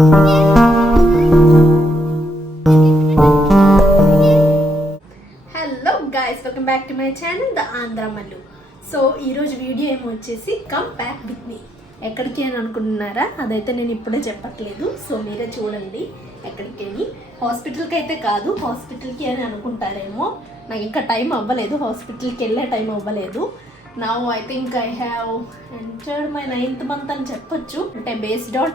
Hello guys welcome back to my channel the Andhra Mallu so ఈరోజు video ఏమో వచ్చేసి come back with me ఎక్కడికి అని అనుకుంటున్నారా? అదైతే నేను ఇప్పుడే చెప్పట్లేదు. సో మీరే చూడండి ఎక్కడికి అని హాస్పిటల్కి అయితే కాదు హాస్పిటల్కి అని అనుకుంటారేమో. నాకు ఇంకా టైం అవ్వలేదు హాస్పిటల్కి వెళ్ళే టైం అవ్వలేదు. నా I think I have entered my ninth month అని చెప్పొచ్చు. అంటే బేస్డ్ ఆన్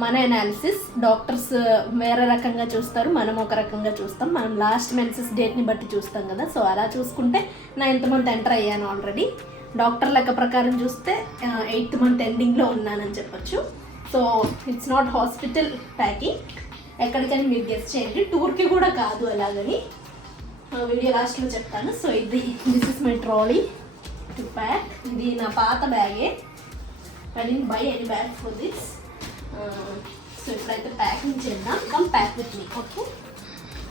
మన అనాలిసిస్ డాక్టర్స్ uh, వేరే రకంగా చూస్తారు మనం ఒక రకంగా చూస్తాం. మనం లాస్ట్ మెన్సెస్ డేట్ని బట్టి చూస్తాం కదా. సో అలా చూసుకుంటే నైన్త్ మంత్ ఎంటర్ అయ్యాను ఆల్రెడీ డాక్టర్ లెక్క ప్రకారం చూస్తే ఎయిత్ మంత్ ఎండింగ్లో ఉన్నానని చెప్పొచ్చు. So it's not hospital packing ఎక్కడికైనా మీరు గెస్ట్ చేయండి. టూర్కి కూడా కాదు అలాగని. వీడియో లాస్ట్లో చెప్తాను. సో ఇది this is my trolley to pack ఇది నా పాత బ్యాగే I D buy any bag for this so ఇప్పుడైతే ప్యాకింగ్ చేద్దాం. Come pack with me okay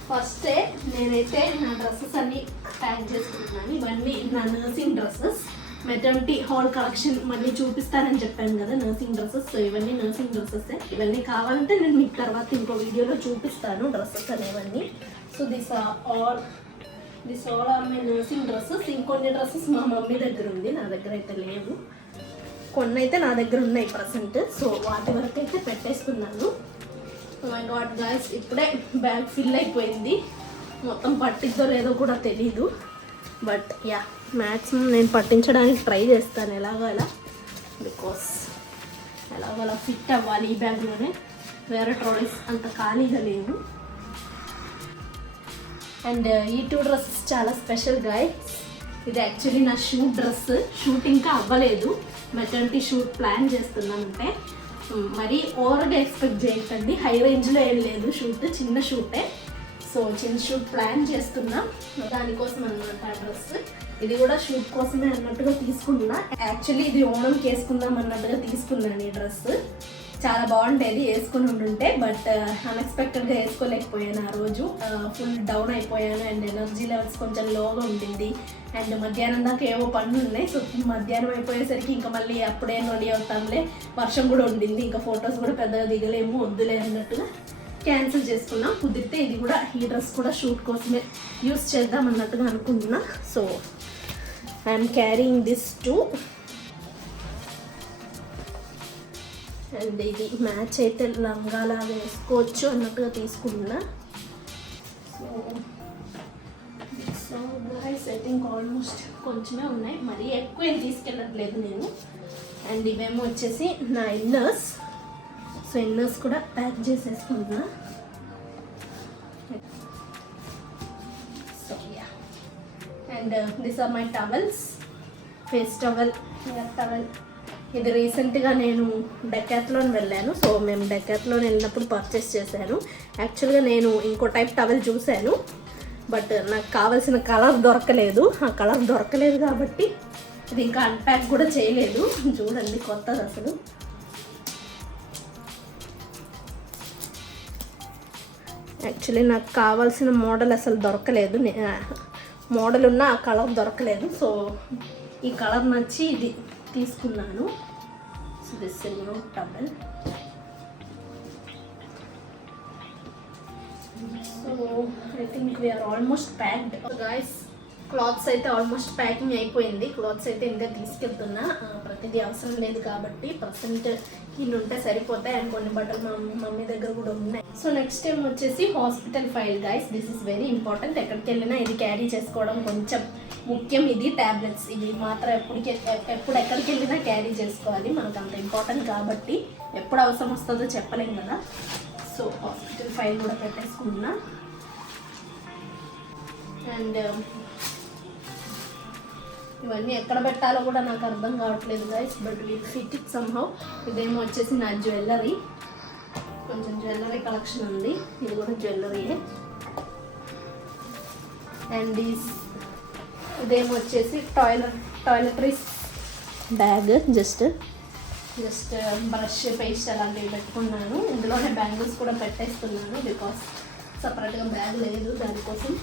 first నేనైతే నా డ్రెస్సెస్ అన్ని ప్యాక్ చేసుకుంటున్నాను. ఇవన్నీ నా nursing dresses. Maternity haul collection మళ్ళీ చూపిస్తానని చెప్పాను కదా నర్సింగ్ డ్రెస్సెస్. సో ఇవన్నీ నర్సింగ్ డ్రెస్సెస్ ఇవన్నీ కావాలంటే నేను మీకు తర్వాత ఇంకో వీడియోలో చూపిస్తాను dresses అనేవన్నీ. So this all this all are my nursing dresses. ఇంకొన్ని డ్రెస్సెస్ మా మమ్మీ దగ్గర ఉంది. నా దగ్గర అయితే లేవు. కొన్ని అయితే నా దగ్గర ఉన్నాయి ప్రజెంట్ సో వాటి వరకు అయితే పెట్టేసుకున్నాను. మై గాడ్ గాయస్ ఇప్పుడే బ్యాగ్ ఫిల్ అయిపోయింది. మొత్తం పట్టిద్దో లేదో కూడా తెలీదు. బట్ యా మ్యాక్సిమం నేను పట్టించడానికి ట్రై చేస్తాను. ఎలాగో అలా. బికాస్ ఎలాగో అలా ఫిట్ అవ్వాలి ఈ బ్యాగ్లోనే వేరే ట్రాలీస్ అంత ఖాళీగా లేవు. అండ్ uh, ఈ టూ డ్రెస్సెస్ చాలా స్పెషల్ గాయ్ ఇది యాక్చువల్లీ నా షూట్ డ్రెస్ షూట్ ఇంకా అవ్వలేదు. మెటర్నిటీ షూట్ ప్లాన్ చేస్తున్నామంటే మరీ ఓవర్గా ఎక్స్పెక్ట్ చేయకండి హై రేంజ్లో ఏం లేదు. షూట్ చిన్న షూటే సో చిన్న షూట్ ప్లాన్ చేస్తున్నాం. దానికోసం అనమాట ఆ డ్రెస్ ఇది కూడా షూట్ కోసమే అన్నట్టుగా తీసుకున్నా. యాక్చువల్లీ ఇది ఓణంకి వేసుకుందాం అన్నట్టుగా తీసుకున్నాను ఈ డ్రెస్ చాలా బాగుండేది వేసుకుని ఉండుంటే బట్ uh, అన్ఎక్స్పెక్టెడ్గా వేసుకోలేకపోయాను ఆ రోజు. Uh, ఫుల్ డౌన్ అయిపోయాను అండ్ ఎనర్జీ లెవెల్స్ కొంచెం లోగా ఉండింది. అండ్ మధ్యాహ్నం దాకా ఏవో పనులు ఉన్నాయి. సో మధ్యాహ్నం అయిపోయేసరికి ఇంకా మళ్ళీ అప్పుడే రెడీ అవుతాంలే. వర్షం కూడా ఉండింది. ఇంకా ఫొటోస్ కూడా పెద్దగా దిగలేము వద్దులే అన్నట్టుగా క్యాన్సిల్ చేసుకున్నాం. కుదిరితే ఇది కూడా ఈ డ్రెస్ కూడా షూట్ కోసమే యూస్ చేద్దాం అన్నట్టుగా అనుకుంటున్నా. So I'm carrying this too and. ఇది మ్యాచ్ అయితే లంగాలా వేసుకోవచ్చు అన్నట్టుగా తీసుకున్నా. So so guys I think almost కొంచెమే ఉన్నాయి. మరీ ఎక్కువ ఏం తీసుకెళ్ళట్లేదు నేను. అండ్ ఇవేమో వచ్చేసి నా ఇన్నర్స్ సో ఇన్నర్స్ కూడా pack చేసేసుకుంటున్నా so ya and this are my towels face towel towel ఇది రీసెంట్గా నేను డెకాత్లోన్ వెళ్ళాను. సో మేము డెకాత్లోన్ వెళ్ళినప్పుడు పర్చేస్ చేశాను. యాక్చువల్గా నేను ఇంకో టైప్ టవల్ చూశాను. బట్ నాకు కావాల్సిన కలర్ దొరకలేదు. ఆ కలర్ దొరకలేదు కాబట్టి ఇది ఇంకా అన్ప్యాక్ కూడా చేయలేదు. చూడండి కొత్తది అసలు. యాక్చువల్లీ నాకు కావాల్సిన మోడల్ అసలు దొరకలేదు. మోడల్ ఉన్న ఆ కలర్ దొరకలేదు. సో ఈ కలర్ నచ్చి ఇది. తీసుకున్నాను. So this new towel so I think we're almost packed guys clothes అయితే ఆల్మోస్ట్ ప్యాకింగ్ అయిపోయింది. క్లాత్స్ అయితే ఇంకా తీసుకెళ్తున్నా. ప్రతిదీ అవసరం లేదు కాబట్టి ప్రసెంట్ ఇన్ని ఉంటే సరిపోతాయి. అండ్ కొన్ని బట్టలు మా మమ్మీ దగ్గర కూడా ఉన్నాయి. సో నెక్స్ట్ టైం వచ్చేసి hospital file guys this is very important ఎక్కడికి వెళ్ళినా ఇది క్యారీ చేసుకోవడం కొంచెం ముఖ్యం ఇది ట్యాబ్లెట్స్ ఇది మాత్రం ఎప్పటికి ఎప్పుడు ఎక్కడికి వెళ్ళినా క్యారీ చేసుకోవాలి. మనకు అంత ఇంపార్టెంట్ కాబట్టి ఎప్పుడు అవసరం వస్తుందో చెప్పలేం కదా. సో హాస్పిటల్ ఫైల్ కూడా పెట్టేసుకుంటున్నా. అండ్ ఇవన్నీ ఎక్కడ పెట్టాలో కూడా నాకు అర్థం కావట్లేదు guys but will fit it somehow ఇదేమో వచ్చేసి నా జ్యువెలరీ. కొంచెం జ్యువెలరీ కలెక్షన్ ఉంది. ఇది కూడా జ్యువెలరీయే. అండ్ ఇదేమో వచ్చేసి toilet toiletries bag just just brush paste అలాంటివి పెట్టుకున్నాను. ఇందులోనే బ్యాంగిల్స్ కూడా పెట్టేస్తున్నాను బికాస్ సపరేట్గా బ్యాగ్ లేదు దానికోసం.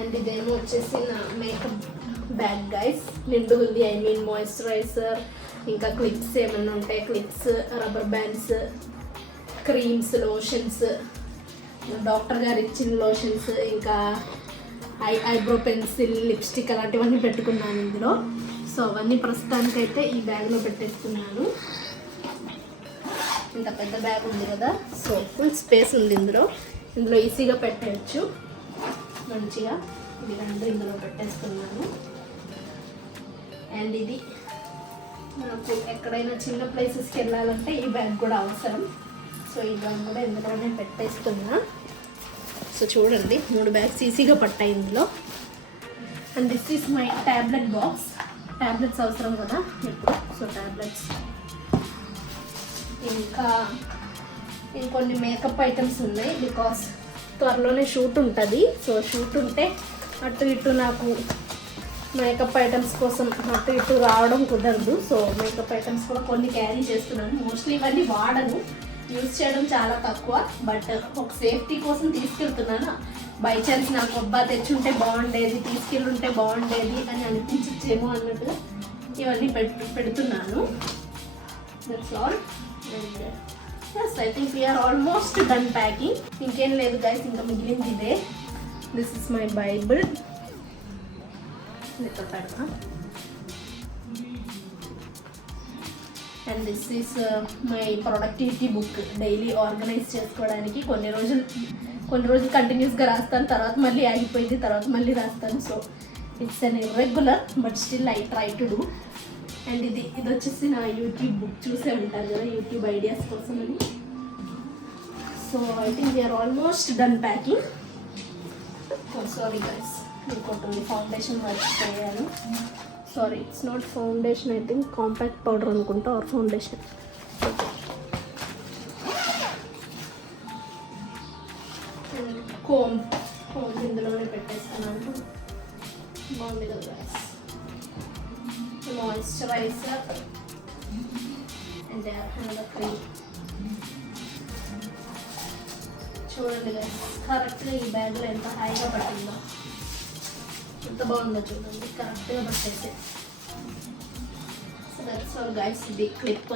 అండ్ ఇదేమో వచ్చేసి నా మేకప్ బ్యాగ్ గైస్ నిండు ఉంది. ఐ మీన్ మాయిశ్చరైజర్ ఇంకా క్లిప్స్ ఏమైనా ఉంటాయి clips rubber bands creams lotions doctor గారు ఇచ్చిన లోషన్స్ ఇంకా ఐ ఐబ్రో పెన్సిల్ లిప్స్టిక్ అలాంటివన్నీ పెట్టుకున్నాను ఇందులో. సో అవన్నీ ప్రస్తుతానికైతే ఈ బ్యాగ్లో పెట్టేస్తున్నాను. ఇంత పెద్ద బ్యాగ్ ఉంది కదా సో ఫుల్ స్పేస్ ఉంది ఇందులో. ఇందులో ఈజీగా పెట్టవచ్చు మంచిగా. ఇది రెండు ఇందులో పెట్టేస్తున్నాను. అండ్ ఇది నాకు ఎక్కడైనా చిన్న ప్లేసెస్కి వెళ్ళాలంటే ఈ బ్యాగ్ కూడా అవసరం. సో ఈ బ్యాగ్ కూడా ఇందులోనే పెట్టేస్తున్నా. సో చూడండి మూడు బ్యాగ్స్ ఈజీగా పట్టాయి ఇందులో. And this is my tablet box tablets అవసరం కదా ఇప్పుడు సో ట్యాబ్లెట్స్ ఇంకా ఇంకొన్ని మేకప్ ఐటమ్స్ ఉన్నాయి బికాస్ త్వరలోనే షూట్ ఉంటుంది. సో షూట్ ఉంటే అటు ఇటు నాకు మేకప్ ఐటమ్స్ కోసం అటు ఇటు రావడం కుదరదు. సో మేకప్ ఐటమ్స్ కూడా కొన్ని క్యారీ చేస్తున్నాను. మోస్ట్లీ ఇవన్నీ వాడను. యూజ్ చేయడం చాలా తక్కువ బట్ ఒక సేఫ్టీ కోసం తీసుకెళ్తున్నాను? బై ఛాన్స్ నాకు అబ్బా తెచ్చుంటే బాగుండేది తీసుకెళ్ళుంటే బాగుండేది అని అనిపించచ్చేమో అన్నట్టుగా ఇవన్నీ పెట్టు పెడుతున్నాను. That's all and yes I think we're almost done packing ఇంకేం లేదు గైస్ ఇంకా మిగిలింది ఇదే. దిస్ ఇస్ మై బైబుల్ పెడతా and this is my productivity book daily organise చేసుకోవడానికి కొన్ని రోజులు కొన్ని రోజులు కంటిన్యూస్గా రాస్తాను. తర్వాత మళ్ళీ ఆగిపోయింది తర్వాత మళ్ళీ రాస్తాను. So it's an irregular but still I try to do and ఇది ఇది వచ్చేసి నా యూట్యూబ్ బుక్ చూసే ఉంటారు కదా యూట్యూబ్ ఐడియాస్ కోసం అని. So I think we're almost done packing sorry guys ఇంకోటి ఫౌండేషన్ వర్క్ చేయాలి. Sorry it's not foundation I think compact powder అనుకుంటా ఆర్ ఫౌండేషన్ కోమ్ కోమ్ ఇందులోనే పెట్టేస్తున్నాను. బాగుంది కదా guys. moisturizer and then another cream. చూడండి guys కరెక్ట్గా ఈ బ్యాగ్లో ఎంత హాయిగా పట్టిందో. ఎంత బాగుందో చూడండి. కరెక్ట్గా పట్టేసి సో దట్స్ ఆల్ గైస్ ఇది క్లిప్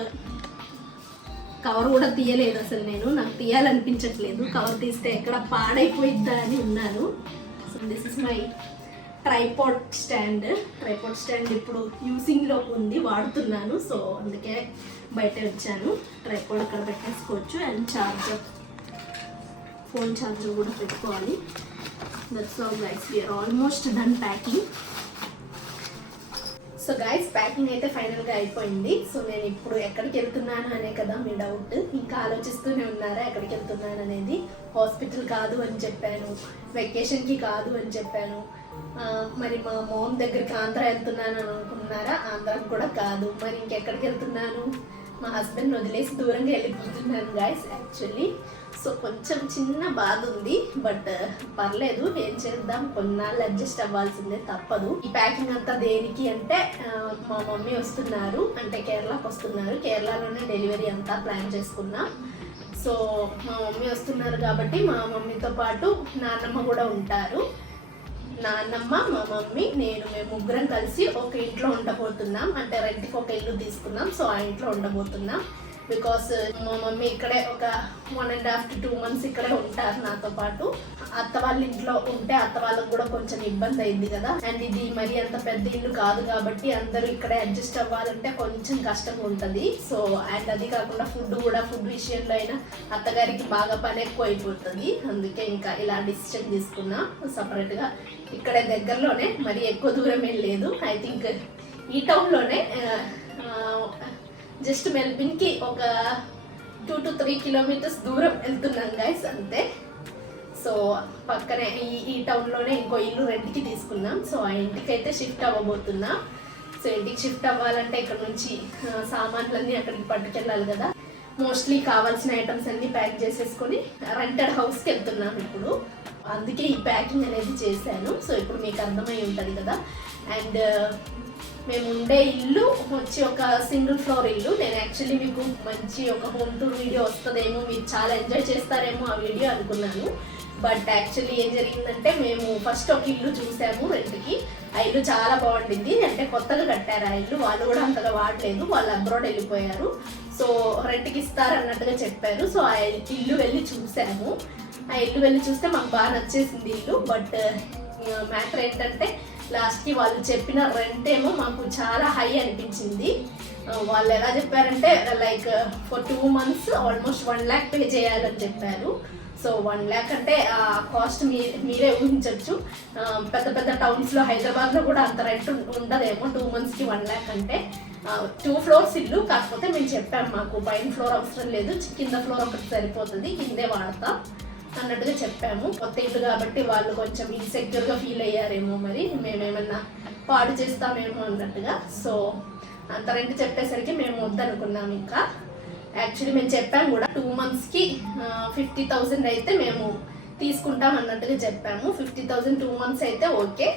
కవర్ కూడా తీయలేదు అసలు నేను. నాకు తీయాలనిపించట్లేదు. కవర్ తీస్తే ఎక్కడ పాడైపోయిద్దా అని ఉన్నాను. So this is my tripod stand tripod stand ఇప్పుడు యూసింగ్లో ఉంది వాడుతున్నాను. సో అందుకే బయట వచ్చాను. ట్రైపాడ్ ఇక్కడ పెట్టేసుకోవచ్చు. అండ్ చార్జర్ ఫోన్ ఛార్జర్ కూడా పెట్టుకోవాలి. That's all guys we're almost done packing so guys packing అయితే ఫైనల్గా అయిపోయింది. సో నేను ఇప్పుడు ఎక్కడికి వెళ్తున్నాను అనే కదా మీ డౌట్ ఇంకా ఆలోచిస్తూనే ఉన్నారా ఎక్కడికి వెళ్తున్నాను అనేది? హాస్పిటల్ కాదు అని చెప్పాను. వెకేషన్కి కాదు అని చెప్పాను. మరి మా మామ్ దగ్గరికి ఆంధ్ర వెళ్తున్నాను అని అనుకున్నారా? ఆంధ్రాకి కూడా కాదు. మరి ఇంకెక్కడికి వెళ్తున్నాను? మా హస్బెండ్ వదిలేసి దూరంగా వెళ్ళిపోతున్నాను గాయస్ యాక్చువల్లీ సో కొంచెం చిన్న బాధ ఉంది బట్ uh, పర్లేదు ఏం చేద్దాం? కొన్నాళ్ళు అడ్జస్ట్ అవ్వాల్సిందే తప్పదు. ఈ ప్యాకింగ్ అంతా దేనికి అంటే uh, మా మమ్మీ వస్తున్నారు అంటే కేరళకు వస్తున్నారు. కేరళలోనే డెలివరీ అంతా ప్లాన్ చేసుకున్నాం. సో మా మమ్మీ వస్తున్నారు కాబట్టి మా మమ్మీతో పాటు నాన్నమ్మ కూడా ఉంటారు. నాన్నమ్మ మా మమ్మీ నేను మేము ముగ్గురం కలిసి ఒక ఇంట్లో ఉండబోతున్నాం. అంటే రెంట్కి ఒక ఇల్లు తీసుకున్నాం. సో ఆ ఇంట్లో ఉండబోతున్నాం. బికాస్ uh, మా మమ్మీ ఇక్కడే ఒక one and half to two months ఇక్కడే ఉంటారు నాతో పాటు. అత్త వాళ్ళ ఇంట్లో ఉంటే అత్త వాళ్ళకి కూడా కొంచెం ఇబ్బంది అయింది కదా. అండ్ ఇది మరి అంత పెద్ద ఇల్లు కాదు కాబట్టి అందరూ ఇక్కడే అడ్జస్ట్ అవ్వాలంటే కొంచెం కష్టంగా ఉంటుంది. సో అండ్ అది కాకుండా ఫుడ్ కూడా ఫుడ్ విషయంలో అయినా అత్తగారికి బాగా పని ఎక్కువ అయిపోతుంది. అందుకే ఇంకా ఇలా డిసిషన్ తీసుకున్నా. సపరేట్గా ఇక్కడే దగ్గరలోనే మరి ఎక్కువ దూరం ఏం లేదు. ఐ థింక్ ఈ టౌన్లోనే జస్ట్ మెల్బిన్కి ఒక టూ టు త్రీ కిలోమీటర్స్ దూరం వెళ్తున్నాం గైస్ అంతే. సో పక్కనే ఈ ఈ టౌన్లోనే ఇంకో ఇల్లు రెంట్కి తీసుకున్నాం. సో ఆ ఇంటికి అయితే షిఫ్ట్ అవ్వబోతున్నాం. సో ఇంటికి షిఫ్ట్ అవ్వాలంటే ఇక్కడ నుంచి సామాన్లన్నీ అక్కడికి పట్టుకెళ్ళాలి కదా. మోస్ట్లీ కావాల్సిన ఐటమ్స్ అన్నీ ప్యాక్ చేసేసుకొని రెంటెడ్ హౌస్కి వెళ్తున్నాం ఇప్పుడు. అందుకే ఈ ప్యాకింగ్ అనేది చేశాను. సో ఇప్పుడు మీకు అర్థమై ఉంటుంది కదా. అండ్ మేము ఉండే ఇల్లు వచ్చి ఒక సింగిల్ ఫ్లోర్ ఇల్లు. నేను యాక్చువల్లీ మీకు మంచి ఒక హోమ్ టూర్ వీడియో వస్తుందేమో మీరు చాలా ఎంజాయ్ చేస్తారేమో ఆ వీడియో అనుకున్నాను. బట్ యాక్చువల్లీ ఏం జరిగిందంటే మేము ఫస్ట్ ఒక ఇల్లు చూసాము రెంట్కి. ఆ ఇల్లు చాలా బాగుండింది. అంటే కొత్తగా కట్టారు ఆ ఇల్లు. వాళ్ళు కూడా అంతగా వాడలేదు. వాళ్ళు అబ్రాడ్ వెళ్ళిపోయారు. సో రెంట్కి ఇస్తారు అన్నట్టుగా చెప్పారు. సో ఆ ఇల్లు వెళ్ళి చూసాము. ఆ ఇల్లు వెళ్ళి చూస్తే మాకు బాగా నచ్చేసింది ఇల్లు. బట్ uh, మ్యాటర్ ఏంటంటే లాస్ట్కి వాళ్ళు చెప్పిన రెంట్ ఏమో మాకు చాలా హై అనిపించింది. వాళ్ళు ఎలా చెప్పారంటే like for two months almost one lakh pay చేయాలని చెప్పారు. సో వన్ ల్యాక్ అంటే ఆ కాస్ట్ మీ మీరే ఊహించవచ్చు పెద్ద పెద్ద టౌన్స్లో హైదరాబాద్లో కూడా అంత రెంట్ ఉండదేమో టూ మంత్స్కి వన్ ల్యాక్ అంటే. టూ ఫ్లోర్స్ ఇల్లు కాకపోతే మేము చెప్పాము మాకు పైన ఫ్లోర్ అవసరం లేదు కింద ఫ్లోర్ ఒకటి సరిపోతుంది కిందే వాడతాం. అన్నట్టుగా చెప్పాము. కొత్త ఇల్లు కాబట్టి వాళ్ళు కొంచెం ఇన్సెక్యూర్గా ఫీల్ అయ్యారేమో మరి. మేమేమన్నా పాడు చేస్తామేమో అన్నట్టుగా. సో అంత రెంట్ చెప్పేసరికి మేము వద్దనుకున్నాం ఇంకా. యాక్చువల్లీ మేము చెప్పాము కూడా టూ మంత్స్కి ఫిఫ్టీ థౌజండ్ అయితే మేము తీసుకుంటాం అన్నట్టుగా చెప్పాము. ఫిఫ్టీ థౌజండ్ టూ మంత్స్ అయితే ఓకే.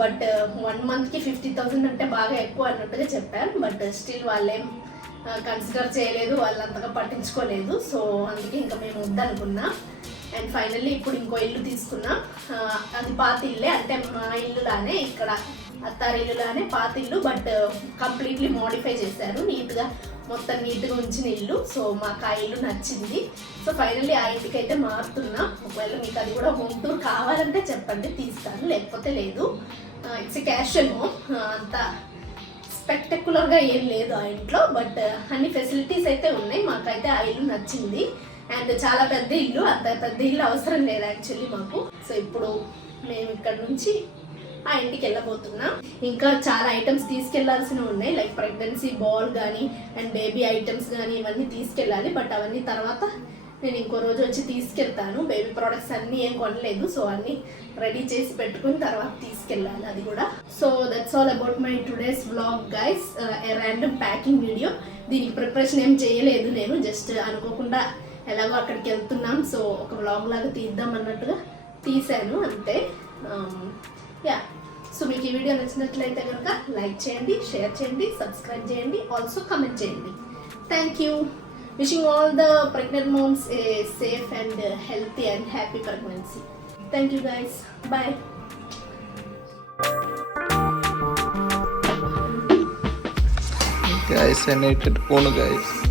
బట్ వన్ మంత్కి ఫిఫ్టీ థౌజండ్ అంటే బాగా ఎక్కువ అన్నట్టుగా చెప్పాను బట్ స్టిల్ వాళ్ళేం కన్సిడర్ చేయలేదు. వాళ్ళు అంతగా పట్టించుకోలేదు. సో అందుకే ఇంకా మేము వద్దనుకున్నాం అండ్ ఫైనల్లీ ఇప్పుడు ఇంకో ఇల్లు తీసుకున్నాం. అది పాత ఇల్లే. అంటే మా ఇల్లులానే ఇక్కడ అత్తారిల్లులానే పాత ఇల్లు బట్ కంప్లీట్లీ మోడిఫై చేశారు. నీట్గా మొత్తం నీట్గా ఉంచిన ఇల్లు. సో మాకు ఆ ఇల్లు నచ్చింది. సో ఫైనల్లీ ఆ ఇంటికి అయితే మారుతున్నాం. ఒకవేళ మీకు అది కూడా హోమ్ టూర్ కావాలంటే చెప్పండి తీస్తాను. లేకపోతే లేదు. ఇట్స్ క్యాషన్ అంత స్పెక్టకులర్గా ఏం లేదు ఆ ఇంట్లో. బట్ అన్ని ఫెసిలిటీస్ అయితే ఉన్నాయి. మాకైతే ఆ ఇల్లు నచ్చింది. అండ్ చాలా పెద్ద ఇల్లు అంత పెద్ద ఇల్లు అవసరం లేదు యాక్చువల్లీ మాకు. సో ఇప్పుడు మేము ఇక్కడ నుంచి ఆ ఇంటికి వెళ్ళబోతున్నాం. ఇంకా చాలా ఐటమ్స్ తీసుకెళ్ళాల్సినవి ఉన్నాయి. లైక్ ప్రెగ్నెన్సీ బాల్ కానీ అండ్ బేబీ ఐటమ్స్ కానీ ఇవన్నీ తీసుకెళ్ళాలి. బట్ అవన్నీ తర్వాత నేను ఇంకో రోజు వచ్చి తీసుకెళ్తాను. బేబీ ప్రోడక్ట్స్ అన్నీ ఏం కొనలేదు. సో అన్నీ రెడీ చేసి పెట్టుకుని తర్వాత తీసుకెళ్ళాలి. అది కూడా. So that's all about my today's vlog guys random packing video దీనికి ప్రిపరేషన్ ఏం చేయలేదు నేను. జస్ట్ అనుకోకుండా ఎలాగో అక్కడికి వెళ్తున్నాం. సో ఒక వ్లాగ్ లాగా తీద్దాం అన్నట్టుగా తీశాను. అంతే. Um, యా సో మీకు ఈ వీడియో నచ్చినట్లయితే కనుక లైక్ చేయండి షేర్ చేయండి సబ్స్క్రైబ్ చేయండి ఆల్సో కమెంట్ చేయండి. Thank you wishing all the pregnant moms a safe and healthy and happy pregnancy thank you guys bye guys, I need guys.